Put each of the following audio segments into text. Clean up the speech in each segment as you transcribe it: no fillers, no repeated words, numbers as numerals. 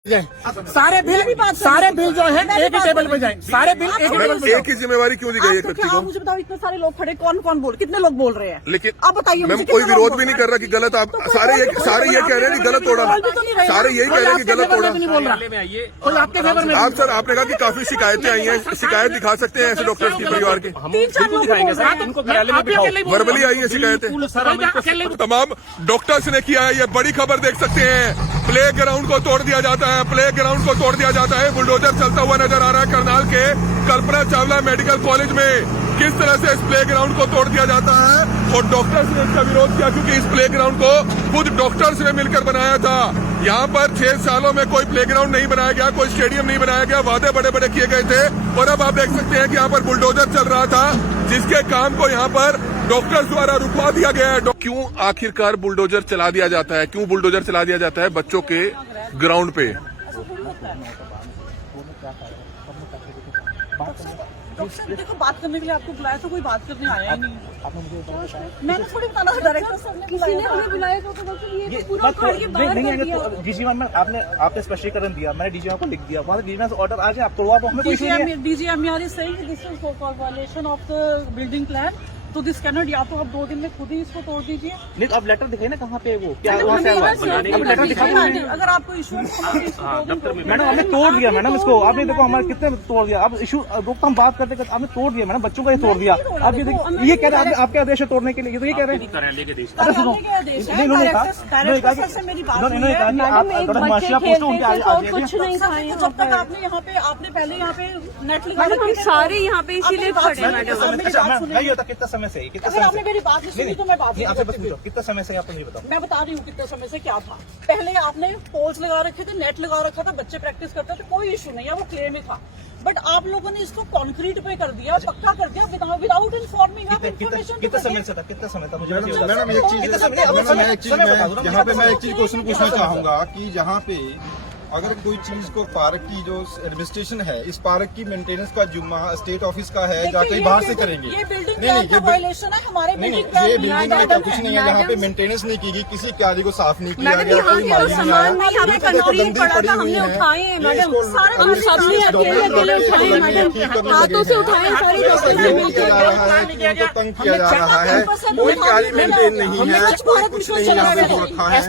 सारे बिल जो है एक ही टेबल पे जाए, सारे बिल एक ही टेबल पे। एक ही जिम्मेवारी क्यों दी गई है व्यक्ति को? मुझे बताओ, इतने सारे लोग खड़े, कौन कौन बोल, कितने लोग बोल रहे हैं? लेकिन आप बताइए, मैम कोई विरोध भी नहीं कर रहा कि गलत, आप सारे ये कह रहे हैं कि गलत तोड़ा, सारे यही कह रहे हैं कि गलत तोड़ा। कोई आपके फेवर में? आप सर, आपने कहा कि काफी शिकायतें आई हैं, शिकायत दिखा सकते हैं ऐसे डॉक्टर्स की परिवार के? वर्बली आई है शिकायतें, तमाम डॉक्टर्स ने किया है। ये बड़ी खबर देख सकते हैं, प्ले ग्राउंड को तोड़ दिया जाता है, प्ले ग्राउंड को तोड़ दिया जाता है। बुलडोजर चलता हुआ नजर आ रहा है करनाल के कल्पना चावला मेडिकल कॉलेज में। किस तरह से इस प्ले ग्राउंड को तोड़ दिया जाता है और डॉक्टर्स ने इसका विरोध किया, क्योंकि इस प्ले ग्राउंड को खुद डॉक्टर्स ने मिलकर बनाया था। यहाँ पर 6 सालों में कोई प्ले ग्राउंड नहीं बनाया गया, कोई स्टेडियम नहीं बनाया गया, वादे बड़े बड़े किए गए थे। और अब आप देख सकते हैं कि यहाँ पर बुलडोजर चल रहा था, जिसके काम को यहाँ पर डॉक्टर्स द्वारा रुकवा दिया गया है। क्यों आखिरकार बुलडोजर चला दिया जाता है? क्यों बुलडोजर चला दिया जाता है बच्चों के ग्राउंड पे? देखो, बात करने के लिए आपको बुलाया तो कोई बात करने आया ही नहीं। मैंने थोड़ी बताना था, डायरेक्टर सर ने किसी ने हमें बुलाया तो ये पूरा उखाड़ के बाहर कर दिया। डीजीएम में आपने स्पष्टीकरण दिया, मैंने डीजीएम को लिख दिया, वहाँ डीजीएम से ऑर्डर आ जाए, आप तोड़वा, हमें कोई इशू नहीं है। DGM is saying this is violation of the building plan, तो दिस कैनॉट, या तो आप 2 दिन में खुद ही इसको तोड़ दीजिए। नहीं, अब लेटर दिखाई ना कहाँ पे वो क्या वहाँ से लेटर दिखाई। अगर आपको इशू मैडम हमने तोड़ दिया, मैडम इसको आपने देखो हमारे कितने तोड़ दिया। अब इशू रोकथाम बात करते करते आपने तोड़ दिया, मैडम बच्चों का ही तोड़ दिया। आप ये देखिए, ये कह रहे हैं आपके आदेश है तोड़ने के लिए, तो ये कह रहे हैं अरे सुनो, इन्होंने कहा कुछ नहीं था। जब तक आपने यहाँ पे, आपने पहले यहाँ पे नेट लगा, सारे यहाँ पे इसीलिए खड़े हैं मैडम। कितना समय से, अगर आपने मेरी बात नहीं सुनी तो मैं बात आपसे बस पूछो, कितना समय से आपको नहीं बताओ? मैं बता रही हूँ कितने समय से क्या था। पहले आपने पोल्स लगा रखे थे, नेट लगा रखा था, बच्चे प्रैक्टिस करते थे, कोई इशू नहीं है, वो क्लेम ही था। बट आप लोगों ने इसको कंक्रीट पे कर दिया, पक्का कर दिया, विदाउट इन्फॉर्मिंग। कितना समय से था, कितना समय था? मुझे मैडम एक चीज यहाँ पे मैं एक चीज क्वेश्चन पूछना चाहूंगा कि जहाँ पे अगर कोई चीज को पार्क की जो एडमिनिस्ट्रेशन है, इस पार्क की मेंटेनेंस का जुम्मा स्टेट ऑफिस का है, या कहीं बाहर से करेंगे? ये बिल्डिंग ये वायलेशन है हमारे। नहीं, ये बिल्डिंग में कुछ नहीं है, यहाँ पे मेंटेनेंस नहीं की गई, किसी क्यारी को साफ नहीं किया गया, कोई माली नहीं आया, गंदगी पड़ी हुई है। हाथों से उठाए, तंग किया जा रहा है, कोई क्यारी मेंटेन नहीं है, कुछ नहीं यहाँ पे हो रखा है,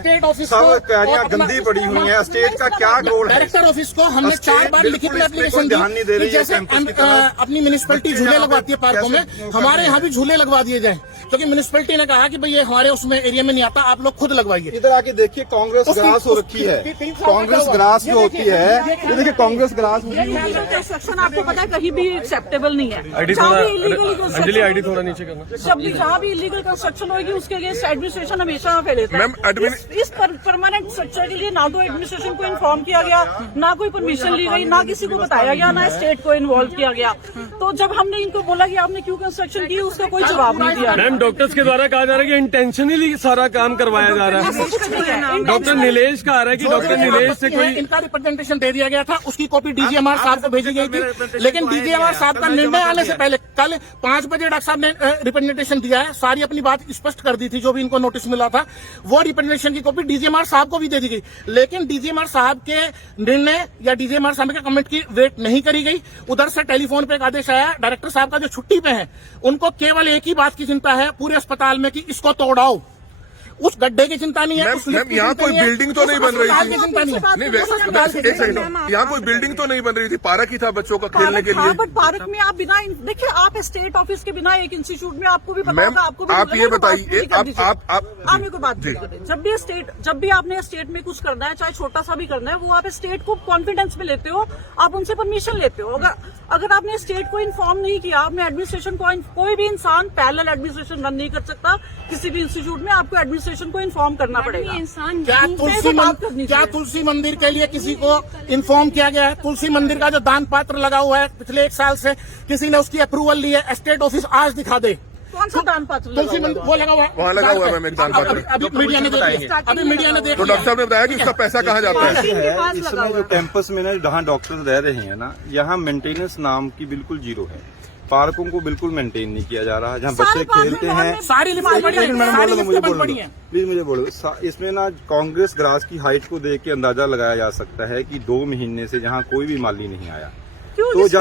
सब क्यारियाँ गंदी पड़ी हुई है। स्टेट का क्या रोल है? डायरेक्टर ऑफिस को हमने 4 बार लिखित में एप्लीकेशन ध्यान नहीं दे रही है। जैसे अपनी म्यूनिसिपैलिटी झूले लगवाती है पार्कों में, हमारे यहाँ भी झूले लगवा दिए जाए, क्योंकि म्यूनिसिपैलिटी ने कहा कि भाई ये हमारे उसमें एरिया में नहीं आता, आप लोग खुद लगवाइए। इधर आके देखिए, कांग्रेस ग्रास हो रखी है, कांग्रेस ग्रास जो होती है, ये देखिए कांग्रेस ग्रास। कंस्ट्रक्शन आपको पता है कहीं भी एक्सेप्टेबल नहीं है। आईडी थोड़ा नीचे करना। जहाँ भी इलीगल कंस्ट्रक्शन होगी उसके अगेंस्ट एडमिनिस्ट्रेशन हमेशा फैलेता है। इस परमानेंट स्ट्रक्चर के लिए ना तो एडमिनिस्ट्रेशन को इन्फॉर्म किया गया, ना कोई परमिशन ली गई, ना किसी को बताया गया, ना स्टेट को इन्वॉल्व किया गया। तो जब हमने इनको बोला कि आपने क्यों कंस्ट्रक्शन की, उसका कोई जवाब नहीं दिया। मैम डॉक्टर्स के द्वारा कहा जा रहा है कि इंटेंशनली सारा काम करवाया जा रहा है। डॉक्टर नीलेश का आ रहा है कि डॉक्टर नीलेश से कोई इनका रिप्रेजेंटेशन दे दिया गया था, उसकी कॉपी डीजीएमआर साहब को भेजी गई थी, लेकिन डीजीएमआर साहब का निर्णय आने से पहले कल 5 बजे डॉक्टर साहब ने रिप्रेजेंटेशन दिया है, सारी अपनी बात स्पष्ट कर दी थी, जो भी इनको नोटिस मिला था वो रिप्रेजेंटेशन की कॉपी डीजीएमआर साहब को भी दे दी गई। लेकिन डीजीएमआर साहब के निर्णय या डीजीएमआर साहब के कमेंट की वेट नहीं करी गई। उधर से टेलीफोन पे एक आदेश आया, डायरेक्टर साहब का जो छुट्टी पे है, उनको केवल एक ही बात की चिंता है पूरे अस्पताल में कि इसको तोड़ाओ, उस गड्ढे की चिंता नहीं है। मैम यहाँ कोई बिल्डिंग तो नहीं बन रही थी, नहीं, एक सेकंड, यहाँ कोई बिल्डिंग तो नहीं बन रही थी, पार्क ही था बच्चों का खेलने के लिए। बट पार्क में आप बिना, देखिए आप स्टेट ऑफिस के बिना एक इंस्टीट्यूट में, आपको भी पता होगा, आपको भी आप ये बताइए, आप मेरे को बात करें, जब भी आपने स्टेट में कुछ करना है, चाहे छोटा सा भी करना है, वो आप स्टेट को कॉन्फिडेंस में लेते हो, आप उनसे परमिशन लेते हो। अगर आपने स्टेट को इन्फॉर्म नहीं किया, आपने एडमिनिस्ट्रेशन को, कोई भी इंसान पैरेलल एडमिनिस्ट्रेशन रन नहीं कर सकता किसी भी इंस्टीट्यूट में, आपको एडमिनिस्ट्रेशन को इन्फॉर्म करना पड़ेगा। क्या तुलसी मंदिर के लिए किसी को इन्फॉर्म किया गया है? तुलसी मंदिर का जो दान पात्र लगा हुआ है पिछले 1 साल से, किसी ने उसकी अप्रूवल ली है? स्टेट ऑफिस आज दिखा दे कौन सा दान पात्र तुलसी मंदिर वो लगा हुआ है, वहाँ लगा हुआ है मैम एक दान पात्र। अभी मीडिया ने देख लिया, तो डॉक्टर साहब ने बताया कि उसका पैसा कहाँ जाता है? इसमें जो कैंपस में ना जहाँ डॉक्टर रह रहे हैं ना, यहाँ मेंटेनेंस नाम की बिल्कुल जीरो है। पार्कों को बिल्कुल मेंटेन नहीं किया जा रहा, जहाँ बच्चे खेलते हैं। सारी लिफ्टें बड़ी हैं, सारी लिफ्टें बंद पड़ी हैं। प्लीज मुझे बोलो, इसमें ना कांग्रेस ग्रास की हाइट को देख के अंदाजा लगाया जा सकता है कि 2 महीने से जहाँ कोई भी माली नहीं आया। तो जो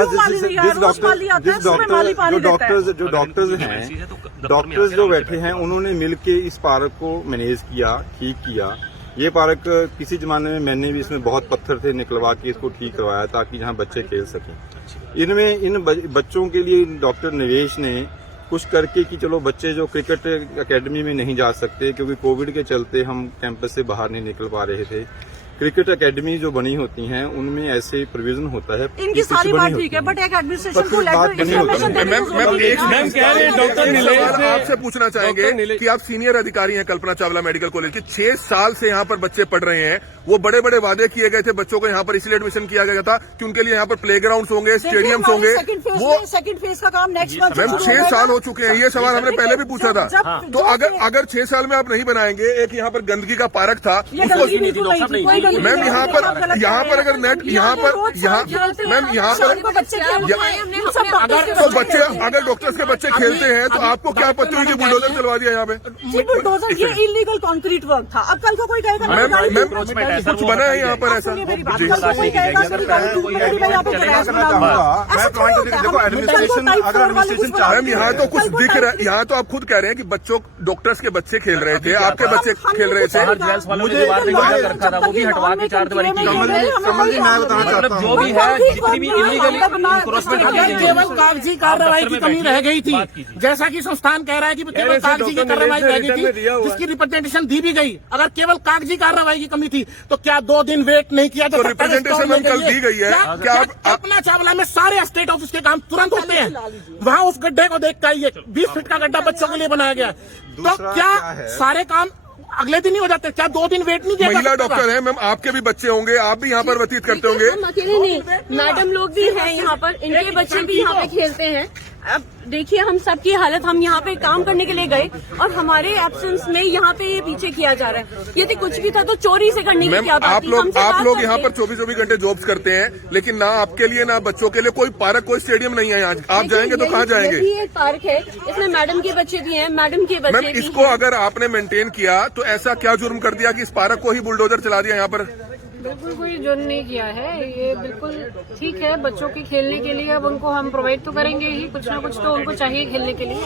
डॉक्टर्स जो बैठे हैं उन्होंने मिलके इस पार्क को मैनेज किया, ठीक किया। ये पार्क किसी जमाने में मैंने भी इसमें बहुत पत्थर थे निकलवा के इसको ठीक करवाया ताकि जहाँ बच्चे खेल सकें। इनमें इन बच्चों के लिए डॉक्टर निवेश ने कुछ करके कि चलो बच्चे जो क्रिकेट एकेडमी में नहीं जा सकते क्योंकि कोविड के चलते हम कैंपस से बाहर नहीं निकल पा रहे थे, क्रिकेट एकेडमी जो बनी होती हैं उनमें ऐसे प्रोविजन होता है। इनकी सारी बात ठीक है, बट एक एडमिनिस्ट्रेशन को मैम कह रहे हैं डॉक्टर नीलेश आपसे पूछना चाहेंगे कि आप सीनियर अधिकारी हैं कल्पना चावला मेडिकल कॉलेज के, 6 साल से यहाँ पर बच्चे पढ़ रहे हैं। वो बड़े बड़े वादे किए गए थे बच्चों को यहाँ पर इसलिए एडमिशन किया गया था कि उनके लिए यहाँ पर प्ले ग्राउंड होंगे, स्टेडियम्स होंगे। वो सेकंड फेज का काम नेक्स्ट मंथ मैम 6 साल हो चुके हैं, ये सवाल हमने पहले भी पूछा था। तो अगर 6 साल में आप नहीं बनाएंगे, एक यहाँ पर गंदगी का पार्क था उसको मैम यहाँ पर अगर नेट यहाँ पर मैम यहाँ पर तो बच्चे अगर डॉक्टर्स के बच्चे खेलते हैं तो आपको क्या पता है कि बुलडोजर चलवा दिया यहाँ पे? बुलडोजर ये इलीगल कंक्रीट वर्क था। अब कल को कोई कहेगा मैम कुछ बना है यहाँ पर ऐसा? मैम यहाँ तो कुछ दिख रहा है, यहाँ तो आप खुद कह रहे हैं कि बच्चों डॉक्टर्स के बच्चे खेल रहे थे, आपके बच्चे खेल रहे थे। मुझे रखा था वो भी हटवा के 4 दीवारी की। मतलब जो भी है जितनी भी इलीगल केवल कागजी कार्रवाई की कमी रह गई थी, जैसा कि संस्थान कह रहा है कि केवल कागजी की कार्रवाई रह गई थी जिसकी रिप्रेजेंटेशन दी भी गई। अगर केवल कागजी कार्रवाई की कमी थी तो क्या 2 दिन वेट नहीं किया? तो रिप्रेजेंटेशन कल दी गई है। क्या कल्पना चावला में सारे स्टेट ऑफिस के काम तुरंत होते हैं, वहाँ उस गड्ढे को देख कर 20 फीट का गड्ढा बच्चों के लिए बनाया गया। तो क्या सारे काम अगले दिन ही हो जाते? क्या 2 दिन वेट नहीं किया? महिला डॉक्टर है मैम, आपके भी बच्चे होंगे, आप भी यहाँ पर व्यतीत करते होंगे। हम अकेले नहीं, मैडम लोग भी हैं यहाँ पर, इनके बच्चे भी यहाँ पे खेलते हैं। अब देखिए हम सबकी हालत, हम यहाँ पे काम करने के लिए गए और हमारे एब्सेंस में यहाँ पे ये पीछे किया जा रहा है। यदि कुछ भी था तो चोरी से करने की क्या बात थी? आप लोग यहाँ पर 24 घंटे जॉब्स करते हैं, लेकिन ना आपके लिए ना बच्चों के लिए कोई पार्क कोई स्टेडियम नहीं है यहाँ। आप जाएंगे तो कहाँ जाएंगे? ये एक पार्क है, इसमें मैडम के बच्चे भी हैं, मैडम के बच्चे मैम इसको अगर आपने मेंटेन किया तो ऐसा क्या जुर्म कर दिया कि इस पार्क को ही बुलडोजर चला दिया यहाँ पर? बिल्कुल कोई जुर्म नहीं किया है, ये बिल्कुल ठीक है। बच्चों के खेलने के लिए अब उनको हम प्रोवाइड तो करेंगे ही, कुछ ना कुछ तो उनको चाहिए खेलने के लिए,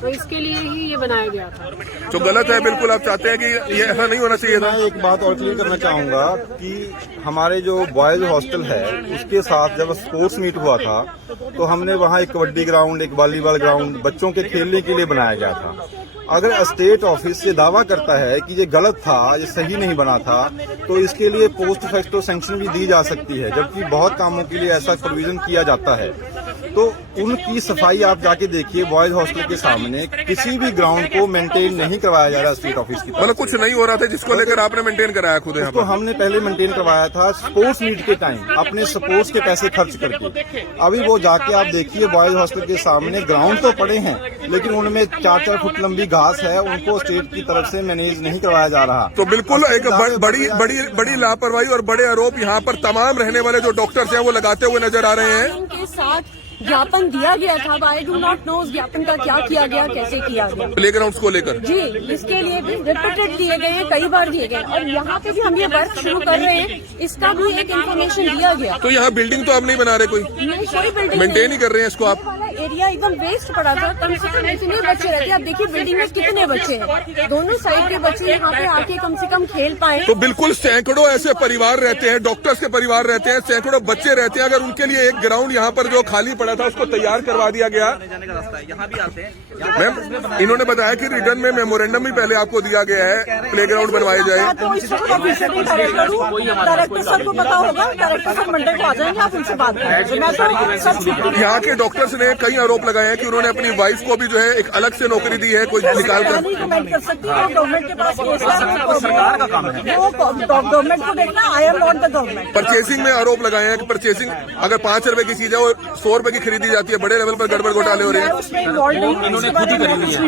तो इसके लिए ही ये बनाया गया था। तो गलत है बिल्कुल, आप चाहते हैं कि ये ऐसा नहीं होना चाहिए था? मैं एक बात और क्लियर करना चाहूंगा कि हमारे जो बॉयज हॉस्टल है उसके साथ जब स्पोर्ट्स मीट हुआ था तो हमने वहाँ एक कबड्डी ग्राउंड, एक वॉलीबॉल ग्राउंड बच्चों के खेलने के लिए बनाया गया था। अगर स्टेट ऑफिस ये दावा करता है कि ये गलत था, ये सही नहीं बना था, तो इसके लिए पोस्ट फैक्टो सैंक्शन भी दी जा सकती है, जबकि बहुत कामों के लिए ऐसा प्रोविजन किया जाता है। तो उनकी सफाई आप जाके देखिए, बॉयज हॉस्टल के सामने किसी भी ग्राउंड को मेंटेन नहीं करवाया जा रहा स्टेट ऑफिस की तरफ। मतलब कुछ नहीं हो रहा था जिसको लेकर आपने मेंटेन कराया खुद? उसको हमने पहले मेंटेन करवाया था स्पोर्ट्स मीट के टाइम, अपने स्पोर्ट्स के पैसे खर्च करके। अभी वो जाके आप देखिए बॉयज हॉस्टल के सामने ग्राउंड तो पड़े हैं, लेकिन उनमें 4-4 फुट लंबी घास है, उनको स्टेट की तरफ से मैनेज नहीं करवाया जा रहा। तो बिल्कुल एक बड़ी लापरवाही और बड़े आरोप यहाँ पर तमाम रहने वाले जो डॉक्टर्स हैं वो लगाते हुए नजर आ रहे हैं। उनके साथ ज्ञापन दिया गया था, आई डू नॉट नो उस ज्ञापन का क्या किया गया, कैसे किया गया। प्ले ग्राउंड को लेकर जी, इसके लिए भी रिपीटेड दिए गए हैं, कई बार दिए गए, और यहाँ पे भी हम ये वर्क शुरू कर रहे हैं, इसका भी एक इन्फॉर्मेशन दिया गया। तो यहाँ बिल्डिंग तो आप नहीं बना रहे, कोई बिल्डिंग मेंटेन ही कर रहे हैं इसको आप? एरिया एकदम वेस्ट पड़ा था, कम से कम इतने बच्चे रहते हैं। आप देखिए बिल्डिंग में कितने बच्चे हैं, दोनों साइड के बच्चे यहाँ पे आके कम से कम खेल पाए। तो बिल्कुल सैकड़ों ऐसे परिवार रहते हैं, डॉक्टर्स के परिवार रहते हैं, सैकड़ों बच्चे रहते हैं। अगर उनके लिए एक ग्राउंड यहाँ पर जो खाली पड़ा था उसको तैयार करवा दिया गया। मैम इन्होंने बताया कि रिटर्न में मेमोरेंडम भी पहले आपको दिया गया है, प्ले ग्राउंड बनवाए जाए। डायरेक्टर सर को पता होगा, डायरेक्टर सर मंडे को आ जाएंगे, आप उनसे बात करेंगे। यहाँ के डॉक्टर्स ने कई आरोप लगाए हैं कि उन्होंने अपनी वाइफ को भी जो है एक अलग से नौकरी दी है, कोई निकाल कर। कमेंट कर सकती है, गवर्नमेंट के पास सरकार का काम है, वो गवर्नमेंट को देखना। आई am not the government. Purchasing में आरोप लगाए हैं कि परचेसिंग अगर 5 रुपए की चीज है वो 100 रुपए की खरीदी जाती है, बड़े लेवल पर गड़बड़ घोटाले हो रहे हैं।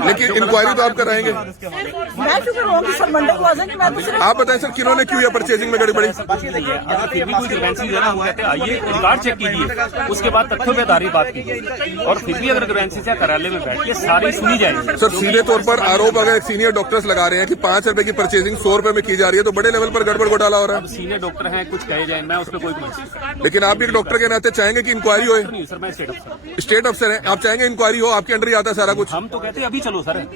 लेकिन इंक्वायरी तो आप कराएंगे? मैं क्यों करूँगी सर, मंडे को आ जाएंगे। मैं तो आप बताएं सर, किन्होंने क्यों परचेसिंग में गड़बड़ी? अगर फिर भी कोई वैकेंसी देना हुआ है तो आइए, रिकॉर्ड चेक कीजिए, उसके बाद तथ्यों पे आधारित बात कीजिए। और फिर भी अगर ग्रांसी से कार्यालय में बैठ के सारी सुनी जाएगी। सर सीधे तौर पर आरोप अगर सीनियर डॉक्टर्स लगा रहे हैं कि 5 रुपए की परचेजिंग 100 रुपए में की जा रही है, तो बड़े लेवल पर गड़बड़ घोटाला हो रहा है। सीनियर डॉक्टर हैं, कुछ कहे जाए, मैं उसमें कोई नहीं। लेकिन आप एक डॉक्टर के नाते चाहेंगे कि इंक्वायरी हो? नहीं सर, मैं स्टेट अफसर है, आप चाहेंगे इंक्वायरी हो, आपके अंडर ही आता है सारा कुछ। हम तो कहते हैं अभी चलो सर,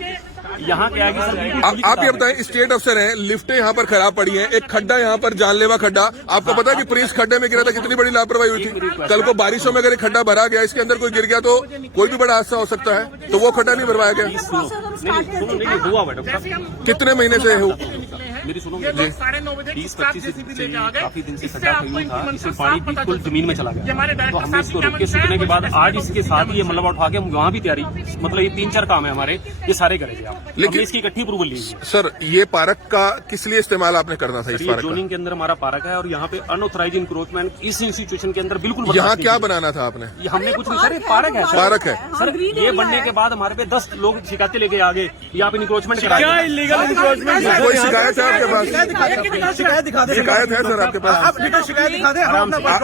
यहाँ क्या आगे सर। आप ये बताएं, स्टेट अफसर हैं, लिफ्टें यहाँ पर खराब पड़ी हैं, एक खड्डा यहाँ पर जानलेवा खड्डा, आपको पता है कि प्रिंस खड्डे में गिरा था, कितनी बड़ी लापरवाही हुई थी। कल को बारिशों में अगर एक खड्डा भरा गया, इसके अंदर कोई गिर गया तो कोई भी बड़ा हादसा हो सकता है, तो वो खड्डा नहीं भरवाया गया। हुआ मैडम, कितने महीने से हो? मेरी सुनोगे, 20-25 काफी दिन से इससे आपको था, इनकी इससे साफ पानी पता बिल्कुल चलती जमीन में है चला कि गया। हमारे तो डायरेक्टर हमने इसको रोक के सूखने के बाद आज इसके साथ ये मलबा उठा के हम वहाँ भी तैयारी, मतलब ये 3-4 काम है हमारे, ये सारे करेंगे आप। लेकिन इसकी इकट्ठी अप्रूवल ली। सर ये पार्क का किस लिए इस्तेमाल आपने करना था? इस पार्क जोनिंग के अंदर हमारा पार्क है और यहाँ पे अनऑथराइज इंक्रोचमेंट इस इंस्टीट्यूशन के अंदर बिल्कुल। यहाँ क्या बनाना था आपने? हमने कुछ नहीं सर, ये पार्क है। पार्क है सर, ये बनने के बाद हमारे पे 10 लोग शिकायतें लेके आ गए, यहाँ पे इंक्रोचमेंट करा। क्या इलीगल इंक्रोचमेंट? कोई शिकायत है आपके पास? शिकायत दिखा दे, शिकायत है सर आपके पास? शिकायत दिखा दे।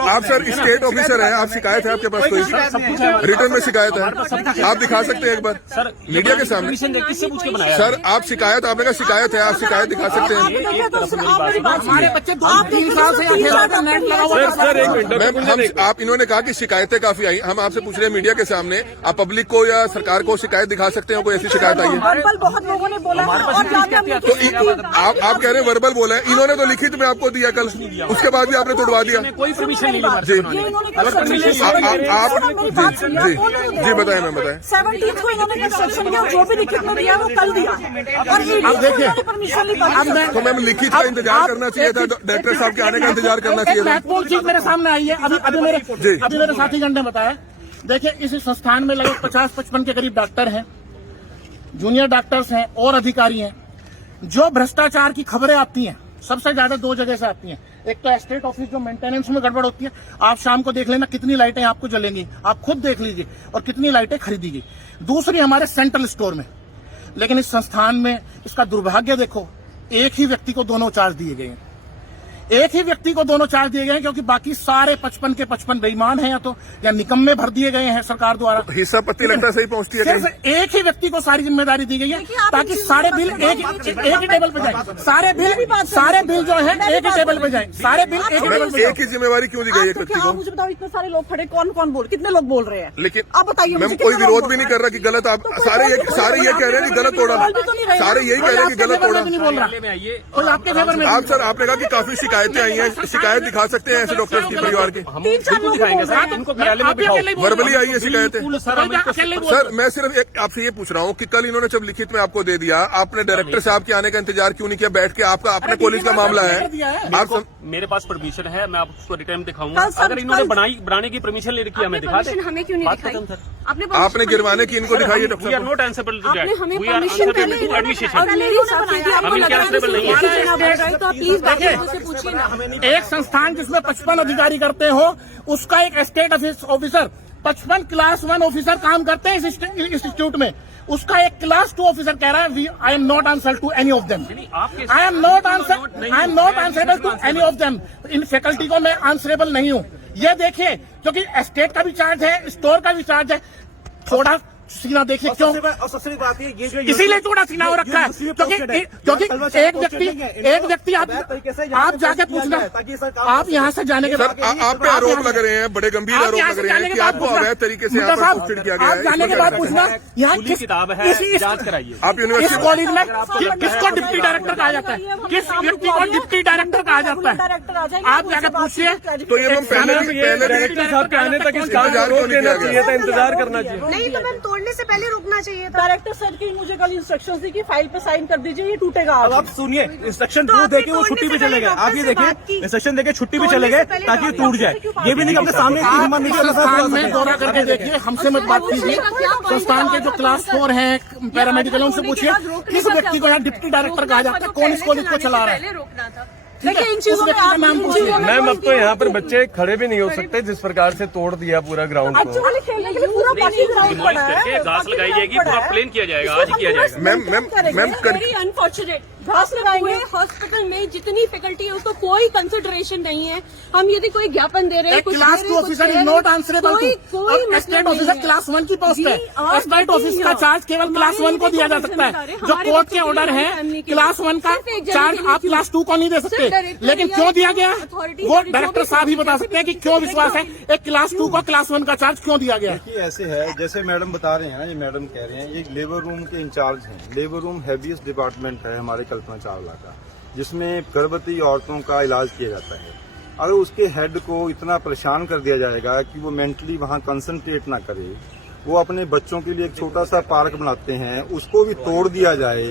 आप सर स्टेट ऑफिसर हैं, आप शिकायत है आपके पास? कोई रिटर्न में शिकायत है, आप दिखा सकते हैं एक बार सर मीडिया के सामने? किससे पूछ के बनाया? सर आप शिकायत, आपने कहा शिकायत है, आप शिकायत दिखा सकते हैं। हमारे बच्चे 2-3 साल से यहाँ खेल नेट लगा हुआ सर एक मिनट, मैम आप इन्होंने कहा कि शिकायतें काफी आई, हम आपसे पूछ रहे हैं मीडिया के सामने, आप पब्लिक को या सरकार को शिकायत दिखा सकते हैं? कोई ऐसी शिकायत आई है? बहुत लोगों ने बोला तो आप कह रहे हैं वर्बल बोला है, इन्होंने तो लिखित में आपको दिया कल, उसके बाद भी आपने तोड़वा दिया। कोई परमिशन नहीं ली जी जी बताएं मैम, बताएं। 17 को इन्होंने कंस्ट्रक्शन किया, जो भी लिखित में दिया वो कल दिया। और अब देखिए, परमिशन ली। तो मैम लिखित का इंतजार करना चाहिए था, डायरेक्टर साहब के आने का इंतजार करना चाहिए था। महत्वपूर्ण चीज मेरे सामने आई है, अभी मेरे साथी गण ने बताया। देखिए इस संस्थान में लगभग 50-55 के करीब डॉक्टर हैं, जूनियर डॉक्टर्स हैं और अधिकारी हैं। जो भ्रष्टाचार की खबरें आती हैं सबसे ज्यादा 2 जगह से आती हैं। एक तो एस्टेट ऑफिस जो मेंटेनेंस में गड़बड़ होती है, आप शाम को देख लेना कितनी लाइटें आपको जलेंगी, आप खुद देख लीजिए, और कितनी लाइटें खरीदी गई। दूसरी हमारे सेंट्रल स्टोर में। लेकिन इस संस्थान में इसका दुर्भाग्य देखो, एक ही व्यक्ति को दोनों चार्ज दिए गए हैं, एक ही व्यक्ति को दोनों चार्ज दिए गए हैं, क्योंकि बाकी सारे 55 के 55 बेईमान हैं या निकम्मे भर दिए गए हैं सरकार द्वारा। हिस्सा पत्ती लगता है सही पहुंचती है। सिर्फ एक ही व्यक्ति को सारी जिम्मेदारी दी गई है, ताकि सारे बिल एक ही टेबल पे जाए, सारे बिल जो है एक ही टेबल पे जाए, सारे बिल एक ही टेबल पे। एक ही जिम्मेवारी क्यों दी गई है व्यक्ति को? मुझे बताओ, इतने सारे लोग खड़े, कौन कितने लोग बोल रहे हैं? लेकिन आप बताइए, मैम कोई विरोध भी नहीं कर रहा कि गलत, आप सारे ये कह रहे हैं कि गलत तोड़ा, सारे यही कह रहे हैं कि गलत तोड़ा। नहीं बोल रहा कोई आपके फेवर में। आप सर आपने कहा कि काफी शिकायतें आई हैं, शिकायत दिखा सकते हैं ऐसे डॉक्टर्स की परिवार की? हम बिल्कुल दिखाएंगे सर, इनको कार्यालय में बिठाओ। वर्बली आई है शिकायतें? सर सर मैं सिर्फ एक आपसे ये पूछ रहा हूँ कि कल इन्होंने जब लिखित में आपको दे दिया, आपने डायरेक्टर साहब के आने का इंतजार क्यों नहीं किया? बैठ के आपका अपने कॉलेज का मामला है, आप मेरे पास परमिशन है, मैं आपको रिटर्न दिखाऊंगा। अगर इन्होंने बनाने की परमिशन ले रखी है, हमें दिखा दें। हमें क्यों नहीं दिखाई? आपने गिरवाने की इनको दिखाई है doctor we are not answerable to that, हमें we are permission answerable to administration. हम इनके answerable नहीं है। तो प्लीज बैठे से पूछिए ना। एक संस्थान जिसमें 55 अधिकारी करते हो, उसका एक स्टेट ऑफिसर 55 क्लास 1 ऑफिसर काम करते हैं इस इंस्टीट्यूट में, उसका एक क्लास 2 ऑफिसर कह रहा है I am not answer to any of them, I am not answerable to any of them. इन फैकल्टी को मैं आंसरेबल नहीं हूँ। ये देखिए, क्योंकि स्टेट का भी चार्ज है, स्टोर का भी चार्ज है, थोड़ा सीना देखिए क्यों, इसीलिए थोड़ा सीना हो रखा है, क्योंकि एक व्यक्ति आप जाके पूछना, आप यहाँ से जाने के बाद आप पे आरोप लग रहे हैं, बड़े गंभीर आरोप लग रहे हैं कि आपको अवैध तरीके से यहाँ पर कुछ किया गया है। आप जाने के बाद पूछना यहाँ किस किताब है, जांच कराइए। आप यूनिवर्सिटी इस कॉलेज में किसको डिप्टी डायरेक्टर कहा जाता है, किस व्यक्ति को डिप्टी डायरेक्टर कहा जाता है, आप जाके पूछिए। तो ये मैम पहले डायरेक्टर साहब के आने तक इस काम को रोक देना चाहिए था, इंतजार करना चाहिए। नहीं तो मैम तोड़ने से पहले रुकना चाहिए था। डायरेक्टर सर की मुझे कल इंस्ट्रक्शन दी कि फाइल पे साइन कर दीजिए, ये टूटेगा। अब आप सुनिए, इंस्ट्रक्शन दे देके वो छुट्टी पे चले गए। आप ये देखिए, इंस्ट्रक्शन देके छुट्टी पे चले गए ताकि टूट जाए। ये भी नहीं कि अपने सामने संस्थान में दौरा करके देखिए, हमसे मत बात कीजिए। संस्थान के जो क्लास 4 हैं पैरामेडिकल, उनसे पूछिए किस व्यक्ति को यहाँ डिप्टी डायरेक्टर कहा जाता है, कौन इस कॉलेज को चला रहा है। देखिए इन चीजों में आप नाम पूछिए। मैम अब तो यहाँ पर बच्चे खड़े भी नहीं हो सकते, जिस प्रकार से तोड़ दिया पूरा ग्राउंड को। बच्चों वाले खेलने के लिए पूरा बाकी ग्राउंड पड़ा है, घास लगाई जाएगी, पूरा प्लेन किया जाएगा, आज ही किया जाएगा। Ma'am very unfortunate. घास लगाएंगे। हॉस्पिटल में जितनी फैकल्टी है उसको कोई कंसिडरेशन नहीं है। हम यदि कोई ज्ञापन दे रहे हैं, कुछ क्लास दे 2 रहे हैं, ऑफिसर कुछ इज दे नॉट रहे हैं, आंसरेबल कोई मतलब स्टेट नहीं ऑफिसर है। क्लास 1 की पोस्ट है। जी, आप स्टेट ऑफिस का चार्ज केवल क्लास 1 को दिया जा सकता है। जो कोर्ट के ऑर्डर है क्लास 1 का चार्ज आप क्लास 2 को नहीं दे सकते। लेकिन क्यों दिया गया वो डायरेक्टर साहब ही बता सकते हैं कि क्यों विश्वास है एक क्लास 2 को क्लास 1 का चार्ज क्यों दिया गया। देखिए ऐसे है, जैसे मैडम बता रहे हैं ना, ये मैडम कह रहे हैं, ये लेबर रूम के इंचार्ज हैं। लेबर रूम हैवीएस्ट डिपार्टमेंट है हमारे कल्पना चावला का, जिसमें गर्भवती औरतों का इलाज किया जाता है। अगर उसके हेड को इतना परेशान कर दिया जाएगा कि वो मेंटली वहाँ कंसंट्रेट ना करे, वो अपने बच्चों के लिए एक छोटा सा पार्क बनाते हैं, उसको भी तोड़ दिया जाए,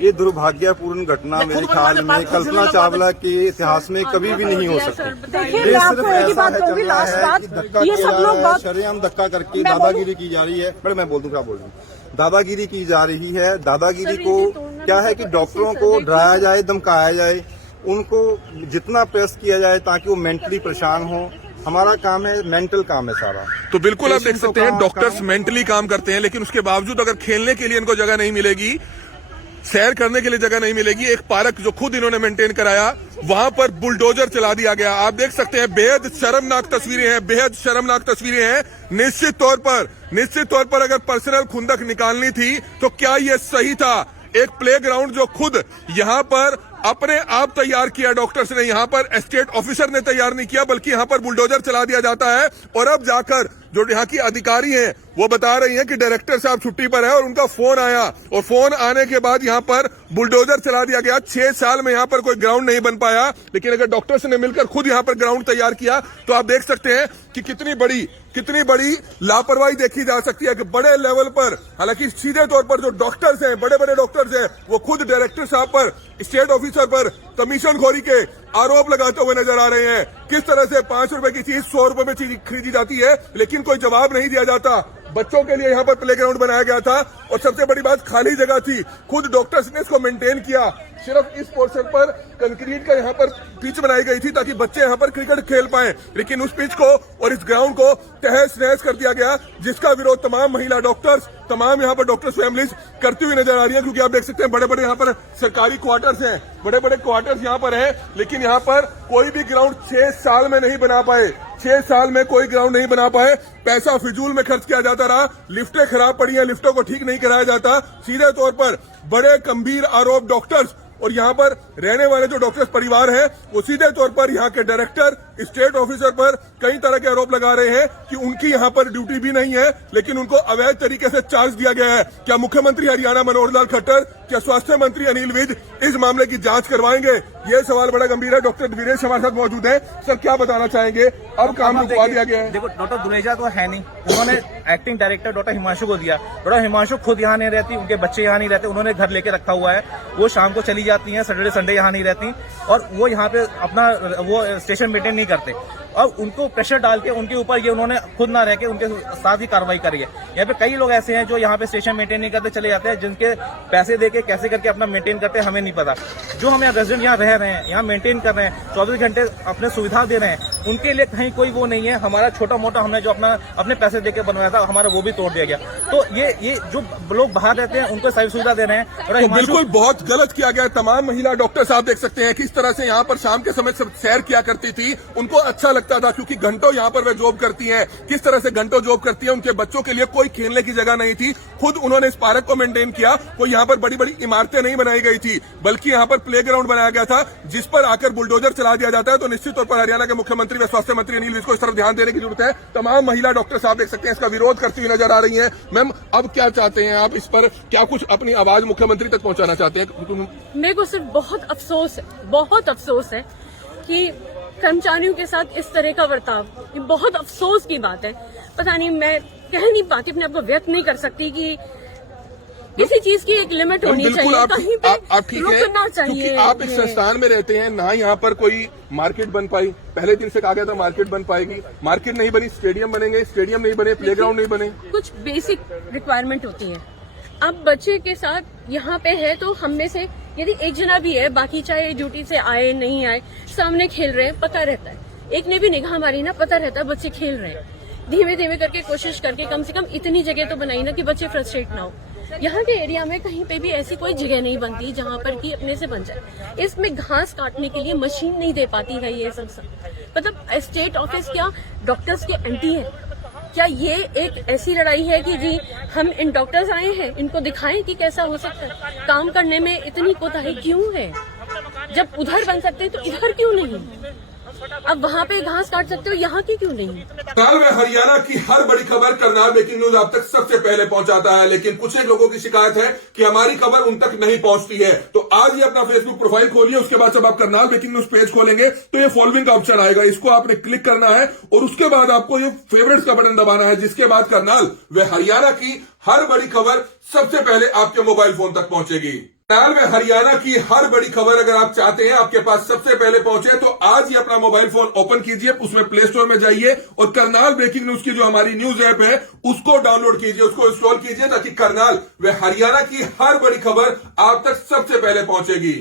ये दुर्भाग्यपूर्ण घटना मेरे ख्याल में कल्पना चावला के इतिहास में कभी भी नहीं हो सकती। देखिए, ये मैं सिर्फ आपको एक ही ऐसा बात है, कहूंगी, चल रहा लास्ट है बात, कि धक्का ये किया सब जा लोग रहा है, बात- शरेआम धक्का करके मैं दादागिरी की जा रही है। मैडम मैं बोल दूं, क्या बोल रही हूँ, दादागिरी की जा रही है। दादागिरी को क्या है कि डॉक्टरों को डराया जाए, धमकाया जाए, उनको जितना प्रेस किया जाए ताकि वो मेंटली परेशान हो। हमारा काम है, मेंटल काम है सारा। तो बिल्कुल आप देख सकते हैं काम- डॉक्टर्स मेंटली काम करते हैं, लेकिन उसके बावजूद अगर खेलने के लिए इनको जगह नहीं मिलेगी, सैर करने के लिए जगह नहीं मिलेगी, एक पार्क जो खुद इन्होंने मेंटेन कराया वहां पर बुलडोजर चला दिया गया। आप देख सकते हैं बेहद शर्मनाक तस्वीरें हैं, बेहद शर्मनाक तस्वीरें हैं। निश्चित तौर पर अगर पर्सनल खुंदक निकालनी थी तो क्या ये सही था? एक प्लेग्राउंड जो खुद यहां पर अपने आप तैयार किया डॉक्टर्स ने, यहां पर स्टेट ऑफिसर ने तैयार नहीं किया, बल्कि यहां पर बुलडोजर चला दिया जाता है। और अब जाकर जो यहाँ की अधिकारी हैं वो बता रही हैं कि डायरेक्टर साहब छुट्टी पर है और उनका फोन आया, और फोन आने के बाद यहाँ पर बुलडोजर चला दिया गया। 6 साल में यहाँ पर कोई ग्राउंड नहीं बन पाया, लेकिन अगर डॉक्टर्स ने मिलकर खुद यहाँ पर ग्राउंड तैयार किया तो आप देख सकते हैं कि कितनी बड़ी लापरवाही देखी जा सकती है कि बड़े लेवल पर, हालांकि सीधे तौर पर जो डॉक्टर्स हैं, बड़े बड़े डॉक्टर्स हैं, वो खुद डायरेक्टर साहब पर, स्टेट ऑफिसर पर कमीशनखोरी के आरोप लगाते हुए नजर आ रहे हैं। किस तरह से 5 रुपए की चीज 100 रुपए में चीज खरीदी जाती है, लेकिन कोई जवाब नहीं दिया जाता। बच्चों के लिए यहाँ पर प्लेग्राउंड बनाया गया था और सबसे बड़ी बात खाली जगह थी, खुद डॉक्टर्स ने इसको मेंटेन किया। सिर्फ इस पोर्शन पर कंक्रीट का यहाँ पर पिच बनाई गई थी ताकि बच्चे यहाँ पर क्रिकेट खेल पाएं, लेकिन उस पिच को और इस ग्राउंड को तहस नहस कर दिया गया, जिसका विरोध तमाम महिला डॉक्टर्स, तमाम यहाँ पर डॉक्टर्स फैमिलीज करती हुई नजर आ रही है। क्योंकि आप देख सकते हैं बड़े बड़े यहाँ पर सरकारी क्वार्टर्स हैं, बड़े बड़े क्वार्टर्स यहाँ पर हैं, लेकिन यहाँ पर कोई भी ग्राउंड 6 साल में नहीं बना पाए। 6 साल में कोई ग्राउंड नहीं बना पाए, पैसा फिजूल में खर्च किया जाता रहा, लिफ्टें खराब पड़ी हैं, लिफ्टों को ठीक नहीं कराया जाता। सीधे तौर पर बड़े गंभीर आरोप डॉक्टर्स और यहाँ पर रहने वाले जो डॉक्टर्स परिवार हैं वो सीधे तौर पर यहाँ के डायरेक्टर, स्टेट ऑफिसर पर कई तरह के आरोप लगा रहे हैं कि उनकी यहाँ पर ड्यूटी भी नहीं है, लेकिन उनको अवैध तरीके से चार्ज दिया गया है। क्या मुख्यमंत्री हरियाणा मनोहर लाल खट्टर, क्या स्वास्थ्य मंत्री अनिल विज इस मामले की जांच करवाएंगे? ये सवाल बड़ा गंभीर है। डॉक्टर वीरेश हमारे साथ मौजूद है। सर क्या बताना चाहेंगे? अब काम रुकवा दिया गया है। देखो, डॉक्टर दुलेजा तो है नहीं, उन्होंने एक्टिंग डायरेक्टर डॉक्टर हिमांशु को दिया। डॉक्टर हिमांशु खुद यहाँ नहीं रहती, उनके बच्चे यहाँ नहीं रहते, उन्होंने घर लेके रखा हुआ है, वो शाम को चली जाती हैं, सैटरडे संडे यहाँ नहीं रहती, और वो यहाँ पे अपना वो स्टेशन मेंटेन नहीं करते। और उनको प्रेशर डाल के उनके ऊपर ये उन्होंने खुद ना रह के उनके साथ ही कार्रवाई करी है। यहाँ पे कई लोग ऐसे हैं जो यहाँ पे स्टेशन मेंटेन नहीं करते, चले जाते हैं, जिनके पैसे देके कैसे करके अपना मेंटेन करते हैं हमें नहीं पता। जो हम यहाँ रेजिडेंट यहाँ रह रहे हैं, यहाँ मेंटेन कर रहे हैं, 24 घंटे अपने सुविधा दे रहे हैं, उनके लिए कहीं कोई वो नहीं है। हमारा छोटा मोटा हमने जो अपने पैसे देके बनवाया था, हमारा वो भी तोड़ दिया गया। तो ये जो लोग बाहर रहते हैं उनको सारी सुविधा दे रहे हैं। तो बिल्कुल बहुत गलत किया गया है। तमाम महिला डॉक्टर्स आप देख सकते हैं किस तरह से यहाँ पर शाम के समय सैर किया करती थी, उनको अच्छा लगता था क्योंकि घंटों यहाँ पर वे जॉब करती हैं। किस तरह से घंटों जॉब करती हैं, उनके बच्चों के लिए कोई खेलने की जगह नहीं थी, खुद उन्होंने इस पार्क को मेंटेन किया। कोई यहाँ पर बड़ी बड़ी इमारतें नहीं बनाई गई थी, बल्कि यहाँ पर प्लेग्राउंड बनाया गया था, जिस पर आकर बुलडोजर चला दिया जाता है। तो निश्चित तौर पर हरियाणा के मुख्यमंत्री व स्वास्थ्य मंत्री अनिल विज को इस तरफ ध्यान देने की जरूरत है। तमाम महिला डॉक्टर्स आप देख सकते हैं इसका विरोध करती हुई नजर आ रही हैं। मैम अब क्या चाहते हैं आप, इस पर क्या कुछ अपनी आवाज मुख्यमंत्री तक पहुंचाना चाहते हैं? मेरे को सिर्फ बहुत अफसोस है कि कर्मचारियों के साथ इस तरह का बर्ताव, ये बहुत अफसोस की बात है। पता नहीं, मैं कह नहीं पाती, अपने आप को व्यक्त नहीं कर सकती कि किसी चीज की एक लिमिट होनी चाहिए, कहीं पे आप ठीक है, रुकना चाहिए। क्योंकि आप इस संस्थान में रहते हैं ना, यहाँ पर कोई मार्केट बन पाई, पहले दिन से कहा गया था मार्केट बन पाएगी, मार्केट नहीं बनी, स्टेडियम बनेंगे, स्टेडियम नहीं बने, प्लेग्राउंड नहीं बने। कुछ बेसिक रिक्वायरमेंट होती है। अब बच्चे के साथ यहाँ पे है तो हम में से यदि एक जना भी है, बाकी चाहे ड्यूटी से आए नहीं आए, सामने खेल रहे हैं, पता रहता है, एक ने भी निगाह मारी ना, पता रहता है बच्चे खेल रहे हैं। धीमे धीमे करके कोशिश करके कम से कम इतनी जगह तो बनाई ना कि बच्चे फ्रस्ट्रेट ना हो। यहाँ के एरिया में कहीं पे भी ऐसी कोई जगह नहीं बनती जहाँ पर कि अपने से बन जाए। इसमें घास काटने के लिए मशीन नहीं दे पाती है ये सब। मतलब स्टेट ऑफिस क्या डॉक्टर्स के एंटी है क्या? ये एक ऐसी लड़ाई है कि जी हम इन डॉक्टर्स आए हैं, इनको दिखाएं कि कैसा हो सकता है। काम करने में इतनी कोताही क्यों है? जब उधर बन सकते हैं तो इधर क्यों नहीं? अब वहाँ पे घास काट सकते हो, यहाँ की क्यों नहीं? करनाल में हरियाणा की हर बड़ी खबर करनाल ब्रेकिंग न्यूज आप तक सबसे पहले पहुंचाता है, लेकिन कुछ एक लोगों की शिकायत है कि हमारी खबर उन तक नहीं पहुंचती है। तो आज ही अपना फेसबुक प्रोफाइल खोलिए, उसके बाद जब आप करनाल ब्रेकिंग न्यूज पेज खोलेंगे तो ये फॉलोइंग का ऑप्शन आएगा, इसको आपने क्लिक करना है और उसके बाद आपको ये फेवरेट्स का बटन दबाना है, जिसके बाद करनाल व हरियाणा की हर बड़ी खबर सबसे पहले आपके मोबाइल फोन तक पहुंचेगी। करनाल में हरियाणा की हर बड़ी खबर अगर आप चाहते हैं आपके पास सबसे पहले पहुंचे तो आज ही अपना मोबाइल फोन ओपन कीजिए, उसमें प्ले स्टोर में जाइए और करनाल ब्रेकिंग न्यूज की जो हमारी न्यूज ऐप है उसको डाउनलोड कीजिए, उसको इंस्टॉल कीजिए, ताकि करनाल व हरियाणा की हर बड़ी खबर आप तक सबसे पहले पहुंचेगी।